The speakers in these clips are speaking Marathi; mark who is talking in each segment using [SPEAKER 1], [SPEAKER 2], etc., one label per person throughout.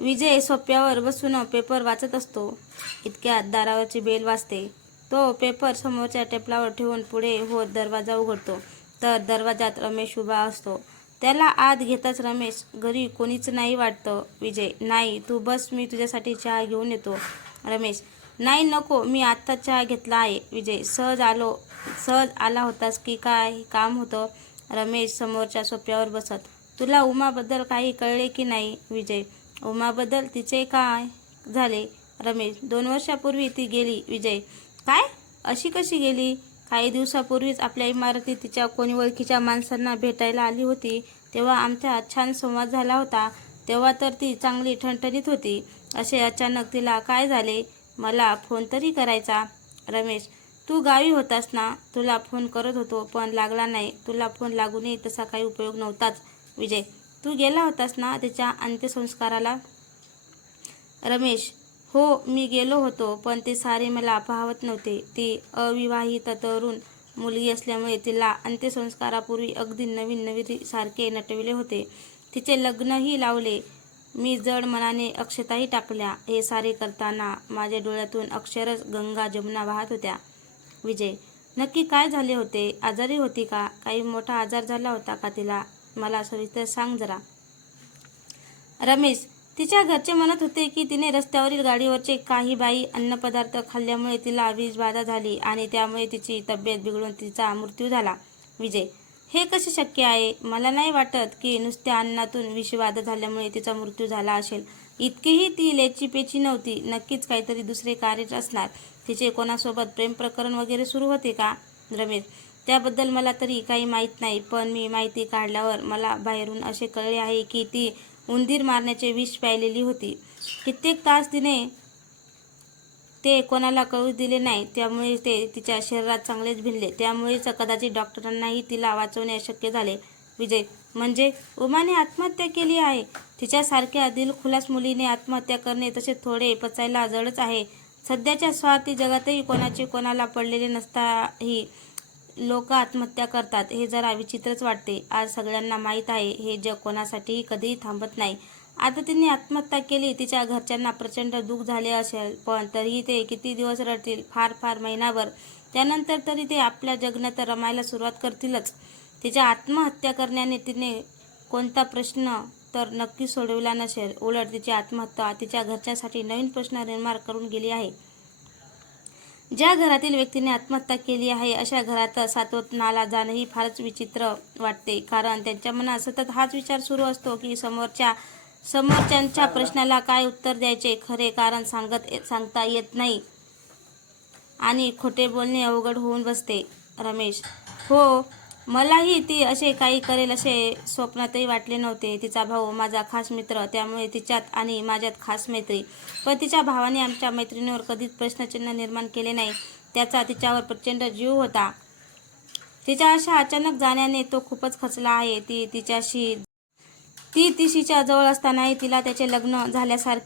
[SPEAKER 1] विजय सोप्यावर बसून पेपर वाचत असतो. इतक्यात दारावरची बेल वाजते. तो पेपर समोरच्या टेपलावर ठेवून पुढे होत दरवाजा उघडतो. तर दरवाजात रमेश उभा असतो. त्याला आत घेताच रमेश घरी कोणीच नाही वाटतं. विजय नाही तू बस मी तुझ्यासाठी चहा घेऊन येतो. रमेश नाही नको मी आत्ता चहा घेतला आहे. विजय सहज आलो सहज आला होतास की काय काम होतं? रमेश समोरच्या सोप्यावर बसत तुला उमाबद्दल काही कळले की नाही? विजय उमाबद्दल तिचे काय झाले? रमेश दोन वर्षापूर्वी ती गेली. विजय काय? अशी कशी गेली? काही दिवसापूर्वीच आपल्या इमारतीत तिच्या कोणी ओळखीच्या माणसांना भेटायला आली होती. तेव्हा आमचा छान संवाद झाला होता. तेव्हा तर ती चांगली ठणठणीत होती. असे अचानक तिला काय झाले? मला फोन तरी करायचा. रमेश तू गावी होतास ना? तुला फोन करत होतो पण लागला नाही. तुला फोन लागूनही तसा काही उपयोग नव्हताच. विजय तू गेला होतास ना तिच्या अंत्यसंस्काराला? रमेश हो मी गेलो होतो पण ते सारे मला पाहवत नव्हते. ती अविवाहित तरुण मुलगी असल्यामुळे तिला अंत्यसंस्कारापूर्वी अगदी नवीन नवीन सारखे नटविले होते. तिचे लग्नही लावले. मी जड मनाने अक्षताही टाकल्या. हे सारे करताना माझ्या डोळ्यातून अक्षरच गंगा जमुना वाहत होत्या. विजय नक्की काय झाले होते? आजारी होती का? काही मोठा आजार झाला होता का तिला? मला सविस्तर सांग जरा. रमेश तिच्या घरचे म्हणत होते की तिने रस्त्यावरील गाडीवरचे काही बाई अन्नपदार्थ खाल्ल्यामुळे तिला बाधा झाली आणि त्यामुळे तिची तब्येत बिघडून तिचा मृत्यू झाला. विजय हे कसे शक्य आहे? मला नाही वाटत की नुसत्या अन्नातून विषबाधा झाल्यामुळे तिचा मृत्यू झाला असेल. इतकीही ती लेची पेची नव्हती. नक्कीच काहीतरी दुसरे कार्य असणार. तिचे कोणासोबत प्रेम प्रकरण वगैरे सुरू होते का? रमेश त्याबद्दल मला तरी काही माहीत नाही पण मी माहिती काढल्यावर मला बाहेरून असे कळले आहे की ती उंदीर मारण्याचे विष प्यायलेली होती. कित्येक तास तिने ते कोणाला कळू दिले नाही. त्यामुळे ते तिच्या शरीरात चांगलेच भिनले त्यामुळेच कदाचित डॉक्टरांनाही तिला वाचवणे अशक्य झाले. विजय म्हणजे उमाने आत्महत्या केली आहे? तिच्यासारख्या दिलखुलास मुलीने आत्महत्या करणे तसे थोडे पचायला जडच आहे. सध्याच्या स्वार्थी जगातही कोणाचे कोणाला पडलेले नसताही लोक आत्महत्या करतात हे जरा विचित्रच वाटते. आज सगळ्यांना माहीत आहे हे जग कोणासाठीही कधीही थांबत नाही. आता तिने आत्महत्या केली तिच्या घरच्यांना प्रचंड दुःख झाले असेल पण तरीही ते किती दिवस रडतील? फार फार महिनाभर. त्यानंतर तरी ते आपल्या जगण्यात रमायला सुरुवात करतीलच. तिच्या आत्महत्या करण्याने तिने कोणता प्रश्न तर नक्की सोडविला नसेल. उलट तिची आत्महत्या तिच्या घरच्यासाठी नवीन प्रश्न निर्माण करून गेली आहे. ज्या घरातील व्यक्तीने आत्महत्या केली आहे अशा घरात सातवतनाला जाणंही फारच विचित्र वाटते. कारण त्यांच्या मनात सतत हाच विचार सुरू असतो की समोरच्या समोरच्यांच्या प्रश्नाला काय उत्तर द्यायचे? खरे कारण सांगत सांगता येत नाही. आणि खोटे बोलणे अवघड होऊन बसते. रमेश हो मलाही ती असे काही करेल असे स्वप्नातही वाटले नव्हते. तिचा भाऊ माझा खास मित्र त्यामुळे तिच्यात आणि माझ्यात खास मैत्री. पण तिच्या भावाने आमच्या मैत्रिणीवर कधीच प्रश्नचिन्ह निर्माण केले नाही. त्याचा तिच्यावर प्रचंड जीव होता. तिच्या अशा अचानक जाण्याने तो खूपच खचला आहे. ती तिच्याशी ती तिशीच्या जवळ असतानाही तिला त्याचे लग्न झाल्यासार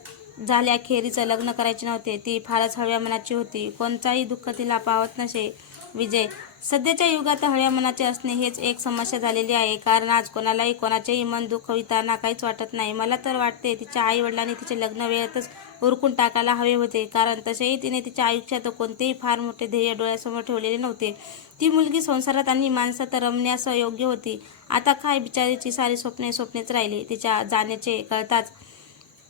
[SPEAKER 1] झाल्याखेरीचं लग्न करायचे नव्हते. ती फारच हव्या मनाची होती. कोणताही दुःख तिला पावत नसे. विजय सध्याच्या युगात हळ्या मनाचे असणे हेच एक समस्या झालेली आहे. कारण आज कोणालाही कोणाचेही मन दुखविताना काहीच वाटत नाही. मला तर वाटते तिच्या आई वडिलांनी तिचे लग्न वेळेतच उरकून टाकायला हवे होते. कारण तसेही तिने तिच्या आयुष्यात कोणतेही फार मोठे ध्येय डोळ्यासमोर ठेवलेले नव्हते. ती मुलगी संसारात आणि माणसात रमण्यास योग्य होती. आता काय बिचारीची सारी स्वप्ने स्वप्नेच राहिली. तिच्या जाण्याचे कळताच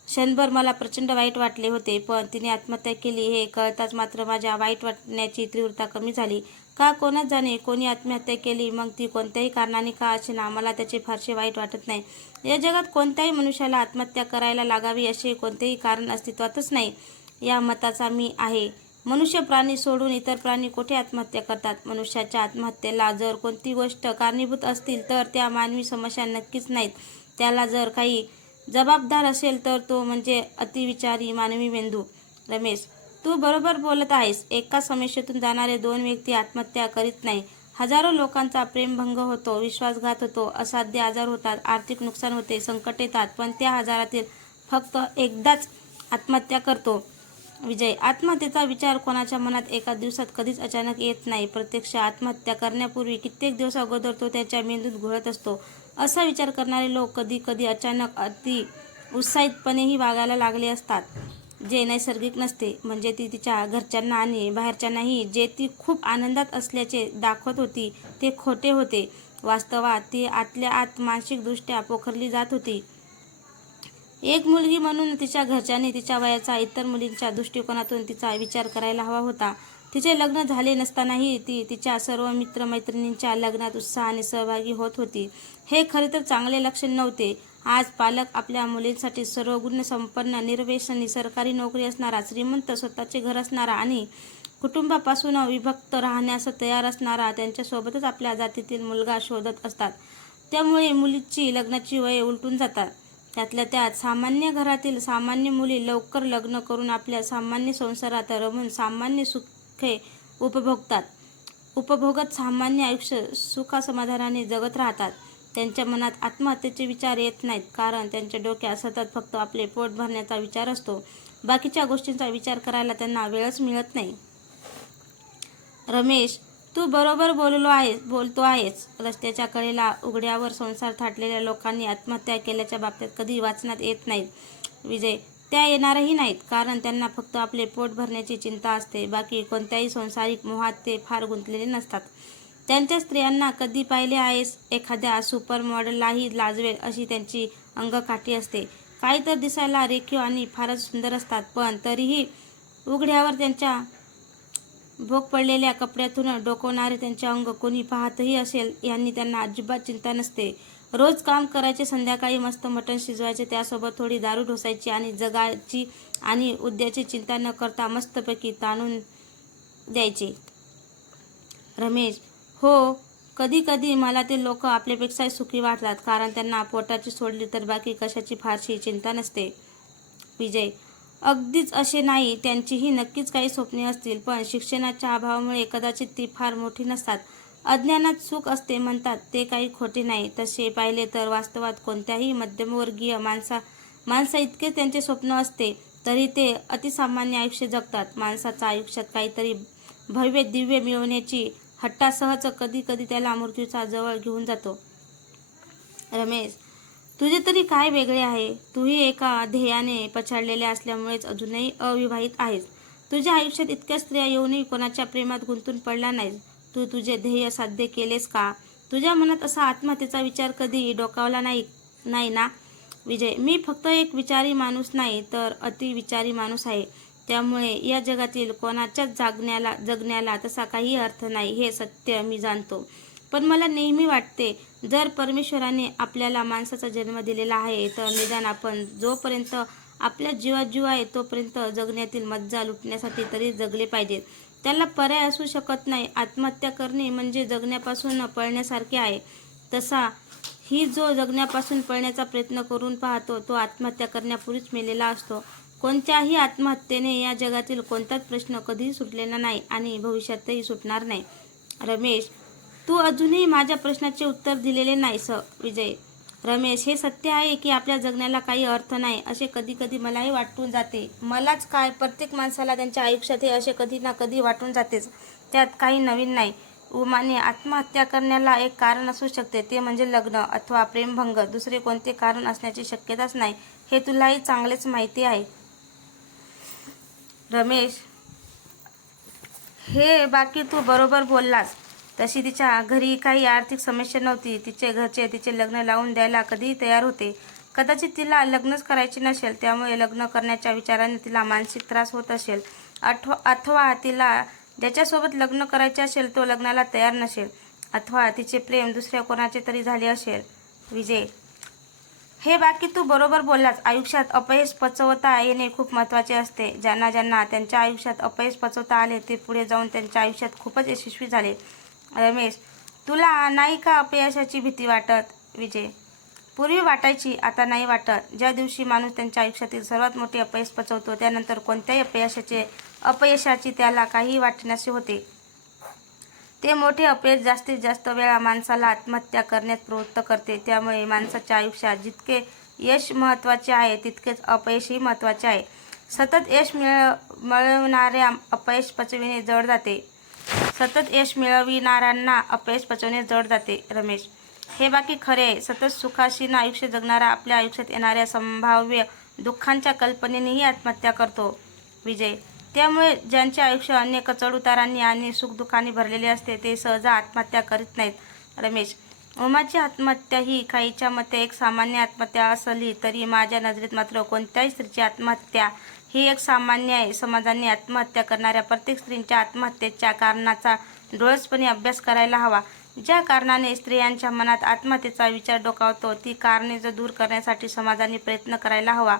[SPEAKER 1] क्षणभर मला प्रचंड वाईट वाटले होते. पण तिने आत्महत्या केली. हे कळताच मात्र माझ्या वाईट वाटण्याची तीव्रता कमी झाली. का कोणाच जाणे? कोणी आत्महत्या केली? मग ती कोणत्याही कारणाने का असेल आम्हाला त्याचे फारसे वाईट वाटत नाही. या जगात कोणत्याही मनुष्याला आत्महत्या करायला लागावी असे कोणतेही कारण अस्तित्वातच नाही. या मताचा मी आहे. मनुष्य प्राणी सोडून इतर प्राणी कुठे आत्महत्या करतात? मनुष्याच्या आत्महत्येला जर कोणती गोष्ट कारणीभूत असतील तर त्या मानवी समस्या नक्कीच नाहीत. त्याला जर काही जबाबदार असेल तर तो म्हणजे अतिविचारी मानवी मेंदू. रमेश तू बरोबर बोलत आहेस. एका समस्येतून जाणारे दोन व्यक्ती आत्महत्या करीत नाही. हजारो लोकांचा प्रेमभंग होतो विश्वासघात होतो असाध्य आजार होतात आर्थिक नुकसान होते संकट येतात पण त्या आजारातील फक्त एकदाच आत्महत्या करतो. विजय आत्महत्येचा विचार कोणाच्या मनात एका दिवसात कधीच अचानक येत नाही. प्रत्यक्ष आत्महत्या करण्यापूर्वी कित्येक दिवस अगोदर तो त्याच्या मेंदूत घोळत असतो. असा विचार करणारे लोक कधी कधी अचानक अति उत्साहितपणेही वागायला लागले असतात. जे नैसर्गिक नसते म्हणजे ती तिच्या घरच्यांना आणि बाहेरच्यांनाही जे ती खूप आनंदात असल्याचे दाखवत होती ते खोटे होते. वास्तवात ती आतल्या आत मानसिकदृष्ट्या पोखरली जात होती. एक मुलगी म्हणून तिच्या घरच्यांनी तिच्या वयाचा इतर मुलींच्या दृष्टिकोनातून तिचा विचार करायला हवा होता. तिचे लग्न झाले नसतानाही ती तिच्या सर्व मित्रमैत्रिणींच्या लग्नात उत्साहाने सहभागी होत होती. हे खरे तर चांगले लक्षण नव्हते. आज पालक आपल्या मुलींसाठी सर्व गुणसंपन्न निर्वेशनी सरकारी नोकरी असणारा श्रीमंत स्वतःचे घर असणारा आणि कुटुंबापासून विभक्त राहण्यास तयार असणारा त्यांच्यासोबतच आपल्या जातीतील मुलगा शोधत असतात. त्यामुळे मुलीची लग्नाची वये उलटून जातात. त्यातल्या त्यात सामान्य घरातील सामान्य मुली लवकर लग्न करून आपल्या सामान्य संसारात रमून सामान्य सुखे उपभोगतात. उपभोगत सामान्य आयुष्य सुखासमाधानाने जगत राहतात. त्यांच्या मनात आत्महत्येचे विचार येत नाहीत कारण त्यांच्या डोक्यात सतत फक्त आपले पोट भरण्याचा विचार असतो. बाकीच्या गोष्टींचा विचार करायला त्यांना वेळच मिळत नाही. रमेश तू बरोबर बोललो आहेस बोलतो आहेस. रस्त्याच्या कडेला उघड्यावर संसार थाटलेल्या लोकांनी आत्महत्या केल्याच्या बाबतीत कधी वाचण्यात येत नाहीत. विजय त्या येणारही नाहीत कारण त्यांना फक्त आपले पोट भरण्याची चिंता असते. बाकी कोणत्याही संसारिक मोहात ते फार गुंतलेले नसतात. त्यांच्या स्त्रियांना कधी पाहिले आहेस? एखाद्या सुपर मॉडेललाही लाजवेल अशी त्यांची अंगकाठी असते. काही तर दिसायला रेखीव आणि फारच सुंदर असतात पण तरीही उघड्यावर त्यांच्या भोग पडलेल्या कपड्यातून डोकवणारे त्यांचे अंग कोणी पाहतही असेल यांनी त्यांना अजिबात चिंता नसते. रोज काम करायचे संध्याकाळी मस्त मटण शिजवायचे त्यासोबत थोडी दारू ढोसायची आणि जगाची आणि उद्याची चिंता न करता मस्तपैकी ताणून द्यायचे. रमेश हो कधी कधी मला ते लोक आपल्यापेक्षा सुखी वाटतात कारण त्यांना पोटाची सोडली तर बाकी कशाची फारशी चिंता नसते. विजय अगदीच असे नाही त्यांचीही नक्कीच काही स्वप्ने असतील पण शिक्षणाच्या अभावामुळे कदाचित ती फार मोठी नसतात. अज्ञानात सुख असते म्हणतात ते काही खोटे नाही. तसे पाहिले तर वास्तवात कोणत्याही मध्यमवर्गीय माणसा माणसा इतके त्यांचे स्वप्न असते तरी ते अतिसामान्य आयुष्य जगतात. माणसाचा आयुष्यात काहीतरी भव्य दिव्य मिळवण्याची हट्टासहच कधी कधी त्याला मृत्यूचा जवळ घेऊन जातो. रमेश तुझे तरी काय वेगळे आहे? तूही एका ध्येयाने पछाडलेल्या असल्यामुळेच अजूनही अविवाहित आहेस. तुझ्या आयुष्यात इतक्या स्त्रिया येऊनही कोणाच्या प्रेमात गुंतून पडल्या नाही तू तुझे ध्येय साध्य केलेस का? तुझ्या मनात असा आत्महत्येचा विचार कधी डोकावला नाही नाही ना? विजय मी फक्त एक विचारी माणूस नाही तर अतिविचारी माणूस आहे. त्यामुळे या जगातील कोणाच्याच जागण्याला जगण्याला तसा काही अर्थ नाही हे सत्य मी जाणतो. पण मला नेहमी वाटते जर परमेश्वराने आपल्याला माणसाचा जन्म दिलेला आहे तर निदान आपण जोपर्यंत आपल्या जीवात जीव आहे तोपर्यंत जगण्यातील मज्जा लुटण्यासाठी तरी जगले पाहिजेत त्याला पर्याय असू शकत नाही. आत्महत्या करणे म्हणजे जगण्यापासून पळण्यासारखे आहे. तसा ही जो जगण्यापासून पळण्याचा प्रयत्न करून पाहतो तो आत्महत्या करण्यापूर्वीच मेलेला असतो. कोणत्याही आत्महत्येने या जगातील कोणताच प्रश्न कधीही सुटलेला नाही आणि भविष्यातही सुटणार नाही. रमेश तू अजूनही माझ्या प्रश्नाचे उत्तर दिलेले नाही स. विजय रमेश हे सत्य आहे की आपल्या जगण्याला काही अर्थ नाही असे कधी कधी मलाही वाटून जाते. मलाच काय? प्रत्येक माणसाला त्यांच्या आयुष्यात हे असे कधी ना कधी वाटून जातेच. त्यात काही नवीन नाही. उमाने आत्महत्या करण्याला एक कारण असू शकते ते म्हणजे लग्न अथवा प्रेमभंग. दुसरे कोणते कारण असण्याची शक्यताच नाही. हे तुलाही चांगलेच माहिती आहे. रमेश हे बाकी तू बरोबर बोललास. तशी तिच्या घरी काही आर्थिक समस्या नव्हती. तिचे घरचे तिचे लग्न लावून द्यायला कधीही तयार होते. कदाचित तिला लग्नच करायचे नसेल त्यामुळे लग्न करण्याच्या विचाराने तिला मानसिक त्रास होत असेल. अथवा अथवा तिला ज्याच्यासोबत लग्न करायचे असेल तो लग्नाला तयार नसेल. अथवा तिचे प्रेम दुसऱ्या कोणाचे तरी झाले असेल. विजय हे बाकी तू बरोबर बोललास. आयुष्यात अपयश पचवता येणे खूप महत्त्वाचे असते. ज्यांना ज्यांना त्यांच्या आयुष्यात अपयश पचवता आले ते पुढे जाऊन त्यांच्या आयुष्यात खूपच यशस्वी झाले. रमेश तुला नाही का अपयशाची भीती वाटत विजय? पूर्वी वाटायची आता नाही वाटत. ज्या दिवशी माणूस त्यांच्या आयुष्यातील सर्वात मोठे अपयश पचवतो त्यानंतर कोणत्याही अपयशाचे अपयशाची त्याला काही वाटण्याचे होते. ते मोठे अपयश जास्तीत जास्त वेळा माणसाला आत्महत्या करण्यास प्रवृत्त करते. त्यामुळे माणसाच्या आयुष्यात जितके यश महत्त्वाचे आहे तितकेच अपयशही महत्त्वाचे आहे. सतत यश मिळ मिळवणाऱ्या अपयश पचविणे जड जाते. सतत यश मिळविणाऱ्यांना अपयश पचवणे जड जाते रमेश. हे बाकी खरे आहे. सतत सुखाशीनं आयुष्य जगणारा आपल्या आयुष्यात येणाऱ्या संभाव्य दुःखांच्या कल्पनेनेही आत्महत्या करतो. विजय. त्यामुळे ज्यांचे आयुष्य अनेक चढउतारांनी आणि सुखदुःखाने भरलेले असते ते सहजा आत्महत्या करीत नाहीत. रमेश उमाची आत्महत्या ही काहीच्या मते एक सामान्य आत्महत्या असली तरी माझ्या नजरेत मात्र कोणत्याही स्त्रीची आत्महत्या ही एक सामान्य आहे. समाजाने आत्महत्या करणाऱ्या प्रत्येक स्त्रीच्या आत्महत्येच्या कारणाचा डोळसपणे अभ्यास करायला हवा. ज्या कारणाने स्त्रियांच्या मनात आत्महत्येचा विचार डोकावतो ती कारणे जर दूर करण्यासाठी समाजाने प्रयत्न करायला हवा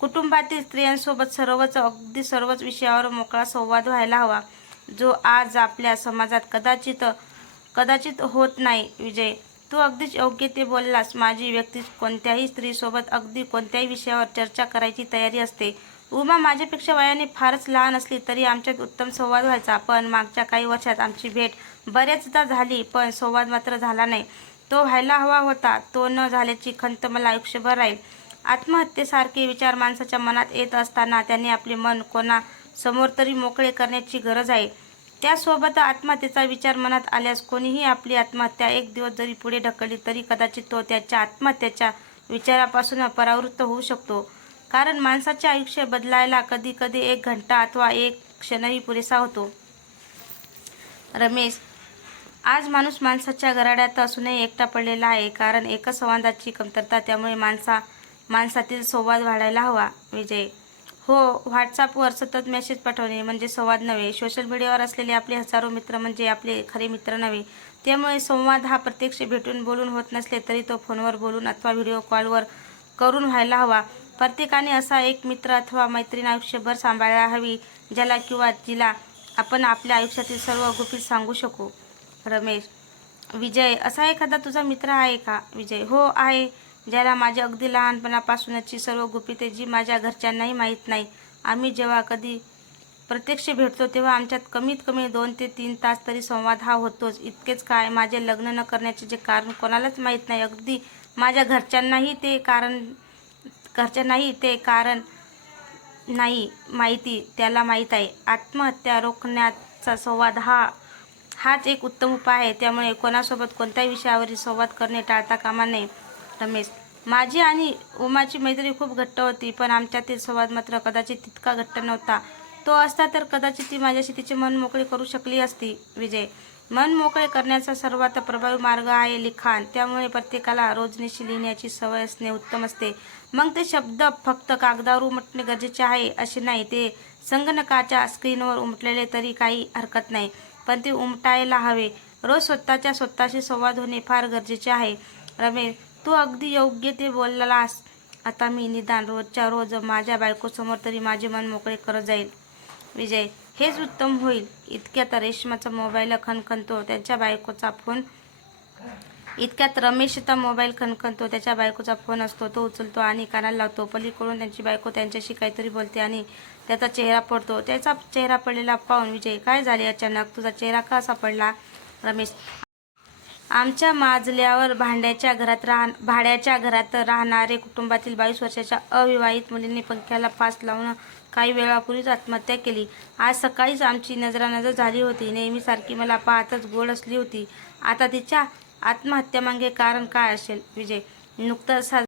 [SPEAKER 1] कुटुंबातील स्त्रियांसोबत सर्वच अगदी सर्वच विषयावर मोकळा संवाद व्हायला हवा. जो आज आपल्या समाजात कदाचित कदाचित होत नाही विजय. तू अगदीच योग्य ते बोललास. माझी व्यक्ती कोणत्याही स्त्रीसोबत अगदी कोणत्याही विषयावर चर्चा करायची तयारी असते. उमा माझ्यापेक्षा वयाने फारच लहान असली तरी आमच्यात उत्तम संवाद व्हायचा. पण मागच्या काही वर्षात आमची भेट बऱ्याचदा झाली पण संवाद मात्र झाला नाही. तो व्हायला हवा होता. तो न झाल्याची खंत मला आयुष्यभर राहील. आत्महत्येसारखे विचार माणसाच्या मनात येत असताना त्याने आपले मन कोणा समोर तरी मोकळे करण्याची गरज आहे. त्यासोबत आत्महत्येचा विचार मनात आल्यास कोणीही आपली आत्महत्या एक दिवस जरी पुढे ढकलली तरी कदाचित तो त्याच्या आत्महत्येच्या विचारापासून परावृत्त होऊ शकतो. कारण माणसाचे आयुष्य बदलायला कधी कधी एक घंटा अथवा एक क्षणही पुरेसा होतो. रमेश आज माणूस माणसाच्या गराड्यात असूनही एकटा पडलेला आहे. कारण एकच संवादाची कमतरता त्यामुळे माणसा माणसातील संवाद वाढायला हवा. विजय. हो व्हॉट्सअपवर सतत मेसेज पाठवणे म्हणजे संवाद नव्हे. सोशल मीडियावर असलेले आपले हजारो मित्र म्हणजे आपले खरे मित्र नव्हे. त्यामुळे संवाद हा प्रत्यक्ष भेटून बोलून होत नसले तरी तो फोनवर बोलून अथवा व्हिडिओ कॉलवर करून व्हायला हवा. प्रत्येकाने असा एक मित्र अथवा मैत्रीण आयुष्यभर सांभाळायला हवी ज्याला किंवा जिला आपण आपल्या आयुष्यातील सर्व गुपित सांगू शकू. रमेश. विजय असा एखादा तुझा मित्र आहे का? विजय. हो आहे. ज्याला माझ्या अगदी लहानपणापासूनची सर्व गुपिते जी माझ्या घरच्यांनाही माहीत नाही आम्ही जेव्हा कधी प्रत्यक्ष भेटतो तेव्हा आमच्यात कमीत कमी दोन ते तीन तास तरी संवाद हा होतोच. इतकेच काय माझे लग्न न करण्याचे जे कारण कोणालाच माहीत नाही. अगदी माझ्या घरच्यांनाही ते कारण घरच्यांनाही ते कारण नाही माहिती त्याला माहीत आहे. आत्महत्या रोखण्याचा संवाद हा हाच एक उत्तम उपाय आहे. त्यामुळे कोणासोबत कोणत्याही विषयावरील संवाद करणे टाळता कामा नये. रमेश माझी आणि उमाची मैत्री खूप घट्ट होती पण आमच्यातील संवाद मात्र कदाचित तितका घट्ट नव्हता. तो असता तर कदाचित ती माझ्याशी तिचे मन मोकळे करू शकली असती विजय. मन मोकळे करण्याचा सर्वात प्रभावी मार्ग आहे लिखाण. त्यामुळे प्रत्येकाला रोजनिशी लिहिण्याची सवय असणे उत्तम असते. मग ते शब्द फक्त कागदावर उमटणे गरजेचे आहे असे नाही. ते संगणकाच्या स्क्रीनवर उमटलेले तरी काही हरकत नाही पण ते उमटायला हवे. रोज स्वतःच्या स्वतःशी संवाद होणे फार गरजेचे आहे. रमेश तू अगदी योग्य ते बोललास आता मी निदान रोजच्या रोज माझ्या बायकोसमोर तरी माझे मन मोकळे करत जाईल विजय हेच उत्तम होईल. इतक्यात रेशमाचा मोबाईल खणखणतो त्याच्या बायकोचा फोन इतक्यात रमेशचा मोबाईल खणखणतो त्याच्या बायकोचा फोन असतो तो उचलतो आणि कानाला लावतो. पलीकडून त्यांची बायको त्यांच्याशी काहीतरी बोलते आणि त्याचा चेहरा पडतो. त्याचा चेहरा पडलेला पाहून विजय काय झाले अचानक? तुझा चेहरा का पडला? रमेश आमच्या माजल्यावर भांड्याच्या घरात राह भाड्याच्या घरात राहणारे कुटुंबातील बावीस वर्षाच्या अविवाहित मुलींनी पंख्याला फास लावून काही वेळापूर्वीच आत्महत्या केली. आज सकाळीच आमची नजरानजर झाली होती. नेहमीसारखी मला पाहतच गोड असली होती. आता तिच्या आत्महत्यामागे कारण काय असेल? विजय नुकतंच